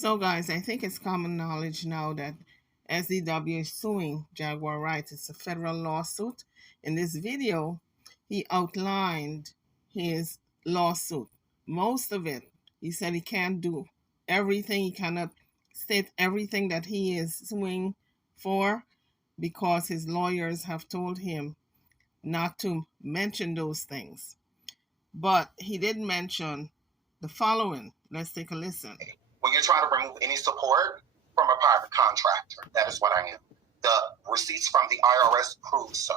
So, guys, I think it's common knowledge now that SDW is suing Jaguar Wright. It's a federal lawsuit. In this video, he outlined his lawsuit. Most of it, he said he can't do everything. He cannot state everything that he is suing for because his lawyers have told him not to mention those things. But he did mention the following. Let's take a listen. When you're trying to remove any support from a private contractor, that is what I am. The receipts from the IRS prove so.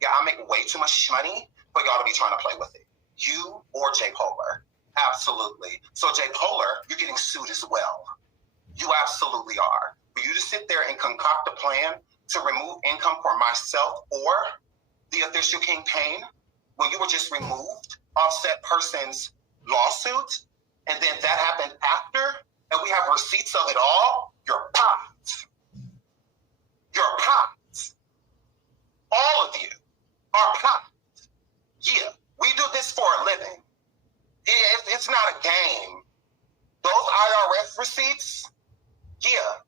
Yeah, I make way too much money for y'all to be trying to play with it. You or J Polar. Absolutely. So J Polar, you're getting sued as well. You absolutely are. For you to sit there and concoct a plan to remove income for myself or the official campaign when you were just removed off said person's lawsuit, and then that happened after, and we have receipts of it all, you're popped. You're popped. All of you are popped. Yeah, we do this for a living. It's not a game. Those IRS receipts, yeah,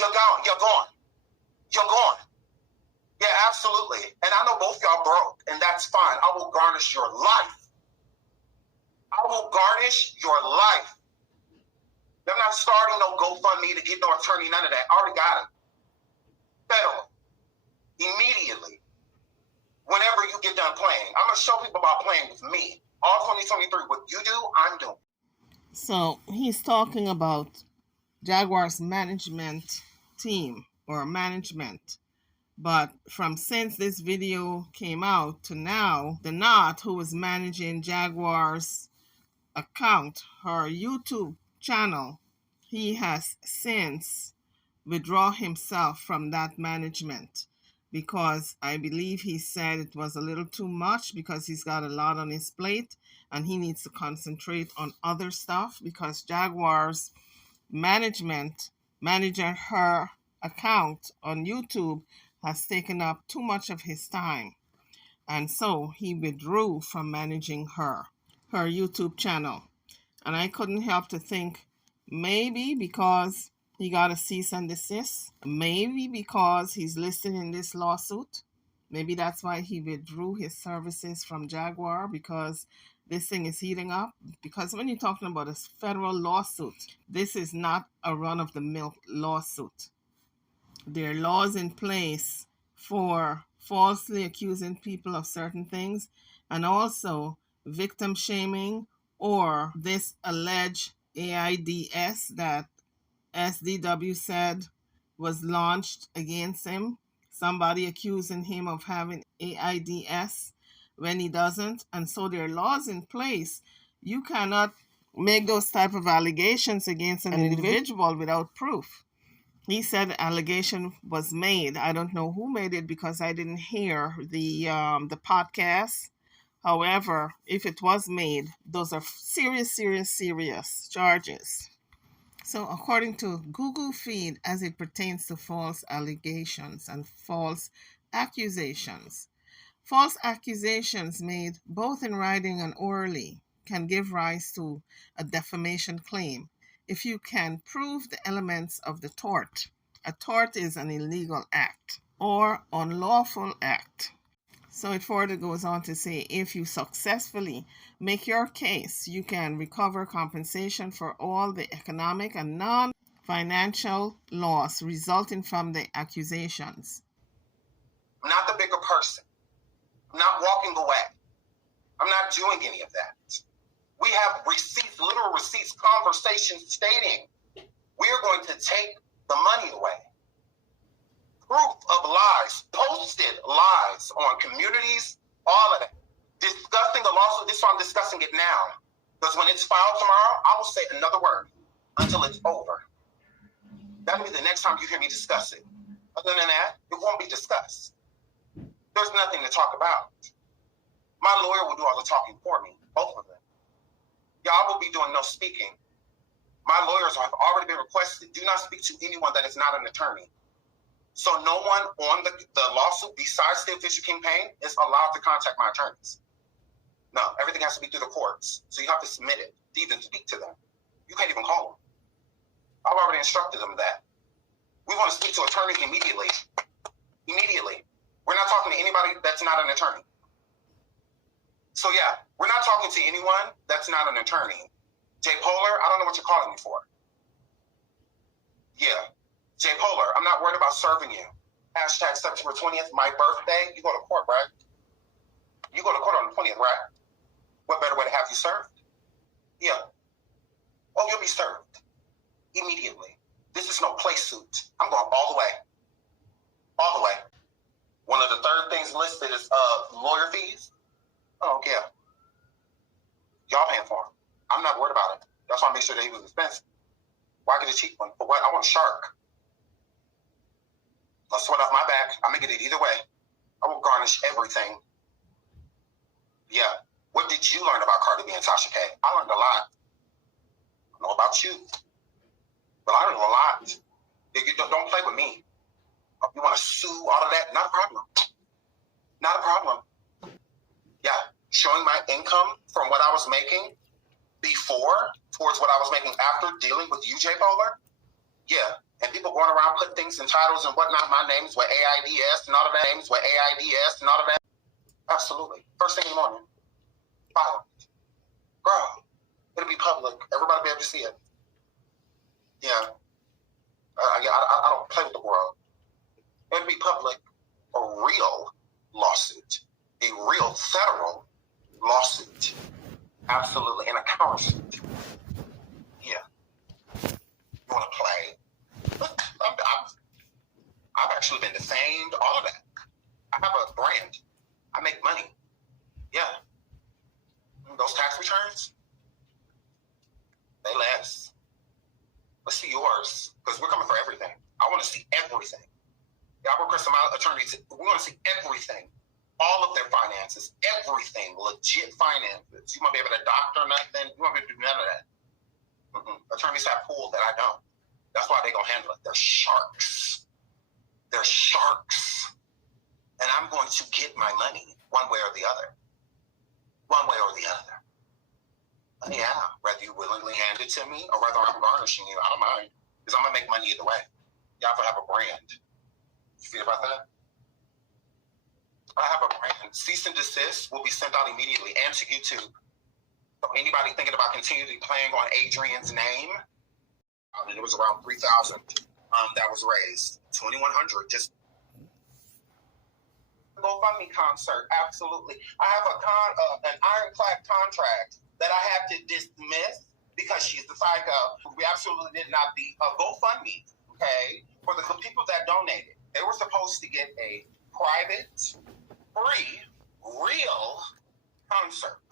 you're gone. You're gone. You're gone. Yeah, absolutely. And I know both y'all broke, and that's fine. I will garnish your life. I will garnish your life. I'm not starting no GoFundMe to get no attorney, none of that. I already got it. Federal. Immediately. Whenever you get done playing. I'm going to show people about playing with me. All 2023. What you do, I'm doing. So he's talking about Jaguar's management team or management. But from since this video came out to now, the Knot, who was managing Jaguar's account, her YouTube channel, he has since withdrawn himself from that management because I believe he said it was a little too much because he's got a lot on his plate and he needs to concentrate on other stuff because Jaguar's management managing her account on YouTube has taken up too much of his time. And so he withdrew from managing her YouTube channel. And I couldn't help to think maybe because he got a cease and desist, maybe because he's listed in this lawsuit. Maybe that's why he withdrew his services from Jaguar, because this thing is heating up. Because when you're talking about a federal lawsuit, this is not a run-of-the-mill lawsuit. There are laws in place for falsely accusing people of certain things and also victim shaming or this alleged AIDS that SDW said was launched against him. Somebody accusing him of having AIDS when he doesn't. And so there are laws in place. You cannot make those type of allegations against an individual without proof. He said the allegation was made. I don't know who made it because I didn't hear the podcast. However, if it was made, those are serious charges. So according to Google feed, as it pertains to false allegations and false accusations made both in writing and orally can give rise to a defamation claim if you can prove the elements of the tort. A tort is an illegal act or unlawful act. So it further goes on to say, if you successfully make your case, you can recover compensation for all the economic and non-financial loss resulting from the accusations. I'm not the bigger person. I'm not walking away. I'm not doing any of that. We have receipts, literal receipts, conversations stating we're going to take the money away. Proof of lies, posted lies on communities, all of that. Discussing the lawsuit, this is why I'm discussing it now. Because when it's filed tomorrow, I will say another word until it's over. That'll be the next time you hear me discuss it. Other than that, it won't be discussed. There's nothing to talk about. My lawyer will do all the talking for me, both of them. Y'all will be doing no speaking. My lawyers have already been requested, do not speak to anyone that is not an attorney. So no one on the lawsuit besides the official campaign is allowed to contact my attorneys. No, everything has to be through the courts. So you have to submit it to even speak to them. You can't even call them. All instructed them that. We want to speak to attorneys immediately. Immediately. We're not talking to anybody that's not an attorney. So yeah, we're not talking to anyone that's not an attorney. Jay Polar, I don't know what you're calling me for. Yeah. Jay Polar, I'm not worried about serving you. Hashtag September 20th, my birthday. You go to court, right? You go to court on the 20th, right? What better way to have you served? Yeah. Oh, you'll be served immediately. This is no play suit. I'm going all the way. All the way. One of the third things listed is lawyer fees. Oh, yeah. Y'all paying for him. I'm not worried about it. That's why I made sure that he was expensive. Why get a cheap one? For what? I want a shark. I'll sweat off my back. I'm going to get it either way. I will garnish everything. Yeah. What did you learn about Cardi B and Tasha K? I learned a lot. I don't know about you, but I learned a lot. Don't play with me. You want to sue, all of that? Not a problem. Not a problem. Yeah. Showing my income from what I was making before towards what I was making after dealing with you, Jay Polar. Yeah. And people going around putting things in titles and whatnot. My name's with AIDS and all of that. Names with AIDS and all of that. Absolutely. First thing in the morning. File. Girl. It'll be public. Everybody will be able to see it. Yeah. I don't play with the world. It'll be public. A real lawsuit. A real federal lawsuit. Absolutely. And a countersuit. Yeah. You want to play? I've actually been defamed, all of that. I have a brand. I make money. Yeah. Those tax returns, they last. Let's see yours, because we're coming for everything. I want to see everything. Yeah, I work with some attorneys. We want to see everything. All of their finances, everything, legit finances. You won't be able to doctor nothing. You won't be able to do none of that. Attorneys have pools that I don't. That's why they're going to handle it. They're sharks. They're sharks. And I'm going to get my money one way or the other. One way or the other. Yeah, whether you willingly hand it to me or whether I'm garnishing you, I don't mind. Because I'm going to make money either way. Y'all have a brand. You feel about that? I have a brand. Cease and desist will be sent out immediately and to YouTube. So anybody thinking about continually playing on Adrian's name, and it was around 3,000 that was raised. 2,100 just GoFundMe concert. Absolutely. I have an ironclad contract that I had to dismiss because she's the psycho. We absolutely did not be a GoFundMe. Okay, for the people that donated, they were supposed to get a private, free, real concert.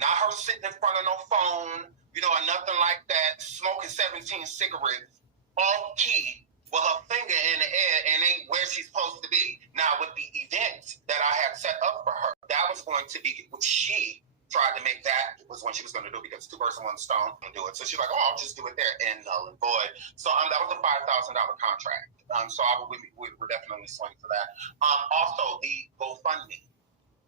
Not her sitting in front of no phone, or nothing like that, smoking 17 cigarettes, off key, with her finger in the air and ain't where she's supposed to be. Now, with the event that I had set up for her, that was going to be what she tried to make. That was when she was going to do it, because two birds in one stone and do it. So she's like, I'll just do it there, and null and void. So that was a $5,000 contract. So we were definitely swinging for that. Also, the GoFundMe.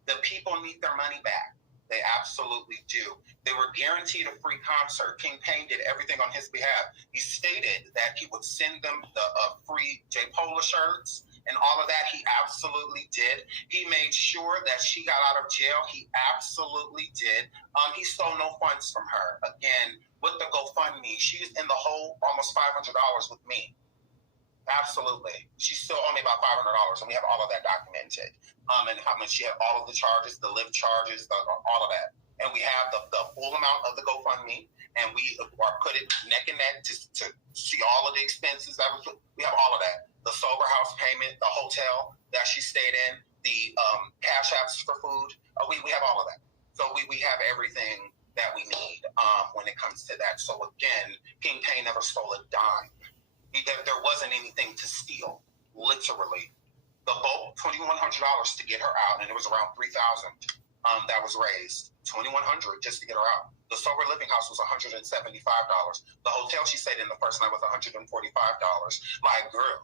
The people need their money back. They absolutely do. They were guaranteed a free concert. King Payne did everything on his behalf. He stated that he would send them the free J. Polar shirts and all of that. He absolutely did. He made sure that she got out of jail. He absolutely did. He stole no funds from her. Again, with the GoFundMe, she's in the hole almost $500 with me. Absolutely. She still owed me about $500, and we have all of that documented. And how much she had all of the charges, the live charges, all of that. And we have the full amount of the GoFundMe, and we are put it neck and neck to see all of the expenses. We have all of that. The sober house payment, the hotel that she stayed in, the cash apps for food. We have all of that. So we have everything that we need when it comes to that. So again, King Payne never stole a dime. There wasn't anything to steal, literally. The boat, $2,100 to get her out, and it was around 3,000 that was raised. $2,100 just to get her out. The sober living house was $175. The hotel she stayed in the first night was $145. Like, girl,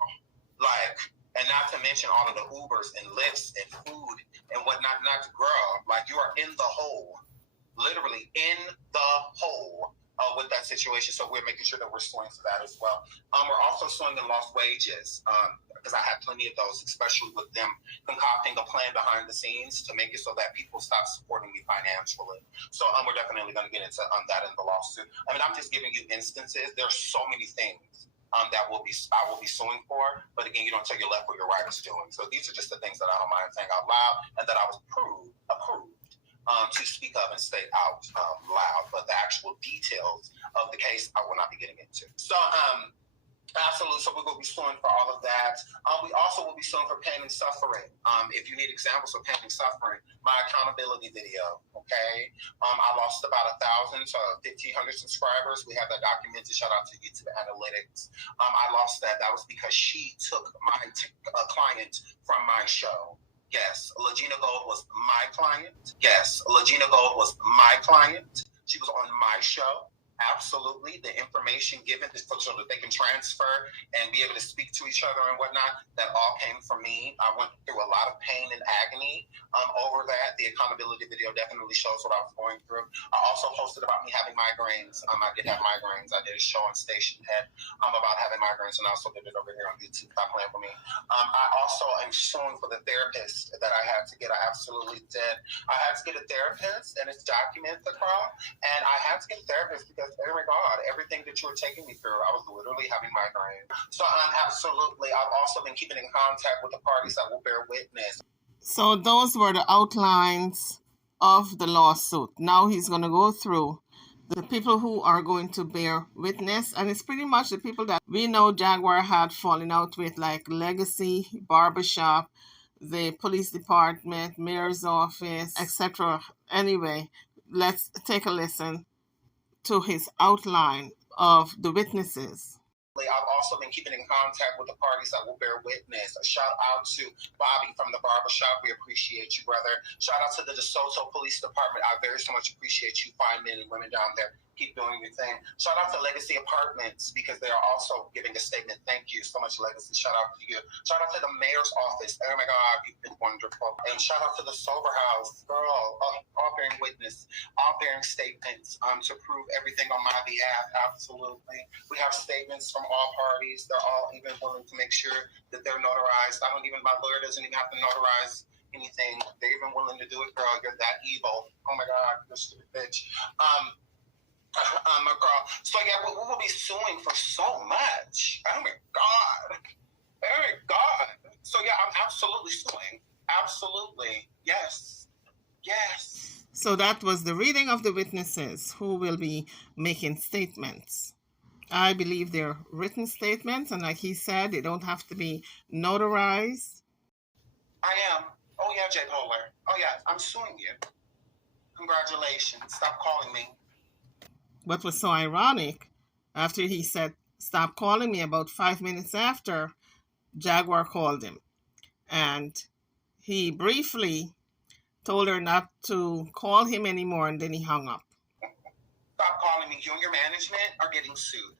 and not to mention all of the Ubers and Lyfts and food and whatnot. Not girl, like, you are in the hole, literally in the hole with that situation. So we're making sure that we're suing for that as well. We're also suing in lost wages because I had plenty of those, especially with them concocting a plan behind the scenes to make it so that people stop supporting me financially. So we're definitely going to get into that in the lawsuit. I mean, I'm just giving you instances. There's so many things I will be suing for. But again, you don't tell your left what your right is doing. So these are just the things that I don't mind saying out loud and that I was approved to speak of and state out loud. But the actual details of the case, I will not be getting into. So, absolutely. So we're going to be suing for all of that. We also will be suing for pain and suffering. If you need examples of pain and suffering, my accountability video, okay? I lost about 1,000 to 1,500 subscribers. We have that documented. Shout out to YouTube Analytics. I lost that. That was because she took my client from my show. Yes, Legina Gold was my client. Yes, Legina Gold was my client. She was on my show. Absolutely. The information given so that they can transfer and be able to speak to each other and whatnot, that all came from me. I went through a lot of pain and agony over that. The accountability video definitely shows what I was going through. I also posted about me having migraines. I did have migraines. I did a show on Station Head about having migraines, and I also did it over here on YouTube. Stop playing for me. I also am suing for the therapist that I had to get. I absolutely did. I had to get a therapist, and it's documented, Carl. And I had to get a therapist because, oh my God, everything that you were taking me through, I was literally having migraine. So absolutely, I've also been keeping in contact with the parties that will bear witness. So those were the outlines of the lawsuit. Now he's going to go through the people who are going to bear witness, and it's pretty much the people that we know Jaguar had fallen out with, like Legacy, Barbershop, the police department, mayor's office, etc. Anyway, let's take a listen to his outline of the witnesses. I've also been keeping in contact with the parties that will bear witness. A shout out to Bobby from the Barbershop. We appreciate you, brother. Shout out to the DeSoto Police Department. I very so much appreciate you, fine men and women down there. Keep doing your thing. Shout out to Legacy Apartments because they are also giving a statement. Thank you so much, Legacy. Shout out to you. Shout out to the mayor's office. Oh my God, you've been wonderful. And shout out to the Sober House. Girl, all bearing witness, all bearing statements to prove everything on my behalf. Absolutely. We have statements from all parties. They're all even willing to make sure that they're notarized. My lawyer doesn't even have to notarize anything. They're even willing to do it, girl. You're that evil. Oh my God, you're a stupid bitch. My girl. So yeah, we will be suing for so much. Oh my God. Oh my God. So yeah, I'm absolutely suing. Absolutely. Yes. Yes. So that was the reading of the witnesses who will be making statements. I believe they're written statements, and like he said, they don't have to be notarized. I am. Oh yeah, Jay Polar. Oh yeah, I'm suing you. Congratulations. Stop calling me. What was so ironic, after he said, stop calling me, about 5 minutes after, Jaguar called him. And he briefly told her not to call him anymore, and then he hung up. Stop calling me. You and your management are getting sued.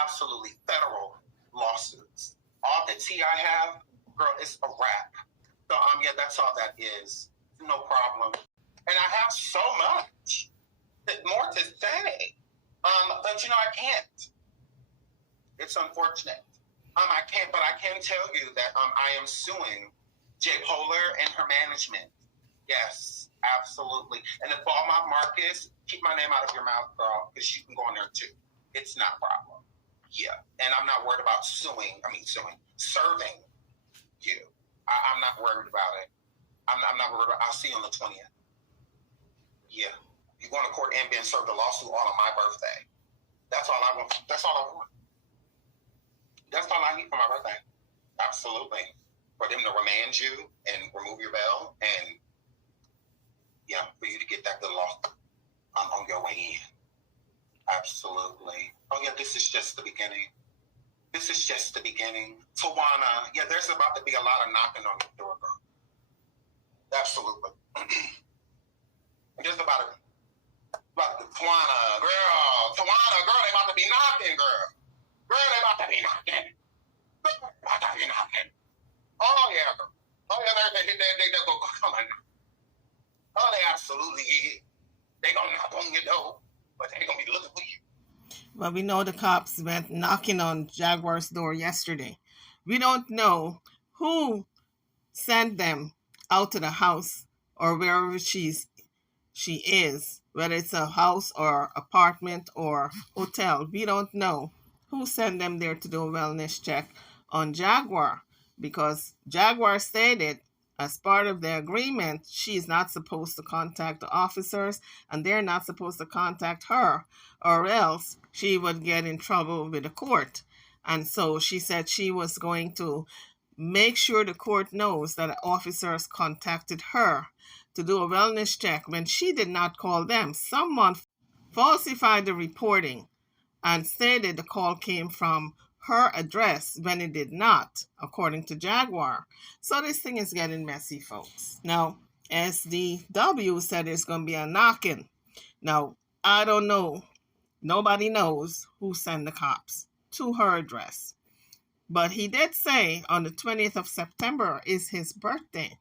Absolutely. Federal lawsuits. All the tea I have, girl, it's a wrap. So, yeah, that's all that is. No problem. And I have so much more to say. But, I can't. It's unfortunate. I can't, but I can tell you that I am suing Jay Polar and her management. Yes, absolutely. And if Walmart Marcus, keep my name out of your mouth, girl, because you can go in there too. It's not a problem. Yeah. And I'm not worried about serving you. I'm not worried about it. I'm not worried about it. I'll see you on the 20th. Yeah. You're going to court and being served a lawsuit all on my birthday. That's all I want. That's all I want. That's all I need for my birthday. Absolutely. For them to remand you and remove your bail and, yeah, for you to get that good law on your way in. Absolutely. Oh, yeah, this is just the beginning. This is just the beginning. Tawana, yeah, there's about to be a lot of knocking on the door, girl. Absolutely. There's about Tawana, girl, they about to be knocking, girl. Girl, they about to be knocking. Oh, yeah, girl. Oh, yeah, they're going to come on. Oh, they absolutely is. They going to knock on your door, but they going to be looking for you. But we know the cops went knocking on Jaguar's door yesterday. We don't know who sent them out to the house or wherever she is, whether it's a house or apartment or hotel. We don't know who sent them there to do a wellness check on Jaguar, because Jaguar stated as part of the agreement she's not supposed to contact the officers and they're not supposed to contact her, or else she would get in trouble with the court. And so she said she was going to make sure the court knows that officers contacted her to do a wellness check when she did not call them. Someone falsified the reporting and stated the call came from her address when it did not, according to Jaguar. So this thing is getting messy, folks. Now, SDW said there's going to be a knocking. Now, I don't know. Nobody knows who sent the cops to her address. But he did say on the 20th of September is his birthday.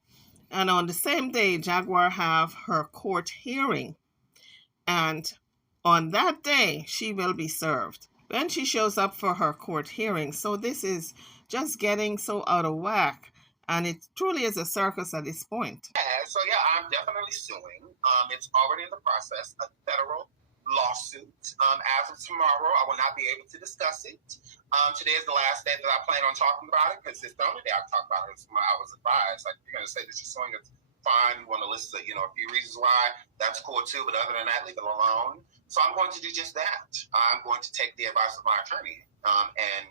And on the same day, Jaguar have her court hearing. And on that day, she will be served when she shows up for her court hearing. So this is just getting so out of whack. And it truly is a circus at this point. So yeah, I'm definitely suing. It's already in the process, a federal lawsuit. As of tomorrow, I will not be able to discuss it. Today is the last day that I plan on talking about it, because it's the only day I talk about it. I was advised, like, you're going to say that you're suing, it's fine. You want to list a few reasons why, that's cool too. But other than that, leave it alone. So I'm going to do just that. I'm going to take the advice of my attorney and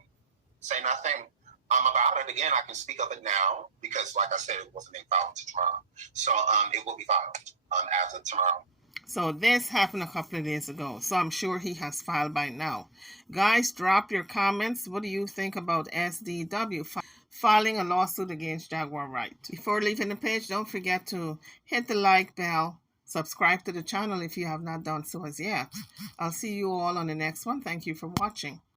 say nothing about it. Again, I can speak of it now because, like I said, it wasn't being filed until tomorrow. So it will be filed as of tomorrow. So this happened a couple of days ago. So I'm sure he has filed by now. Guys, drop your comments. What do you think about SDW filing a lawsuit against Jaguar Wright? Before leaving the page, don't forget to hit the like bell. Subscribe to the channel if you have not done so as yet. I'll see you all on the next one. Thank you for watching.